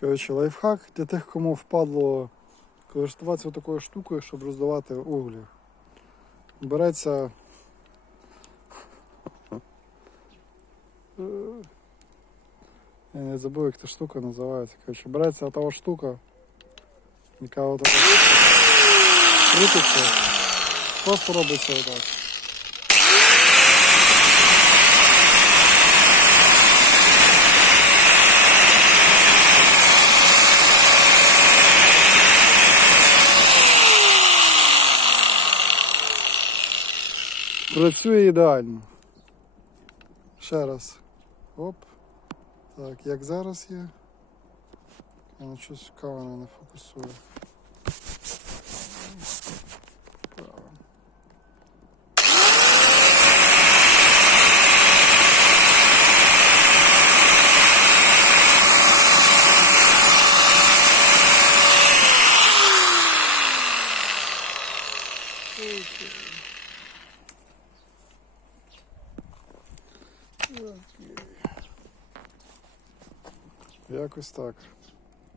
Коротше, лайфхак для тих, кому впадло користуватися такою штукою, щоб роздавати углі. Береться. Е, Я не забув, як ця штука називається. Коротше, береться та штука, яка отака крутиться. Просто робиться отак. Працює ідеально. Ще раз. Оп. Так, як зараз є. Воно щось камера не фокусує. Право. Якось так.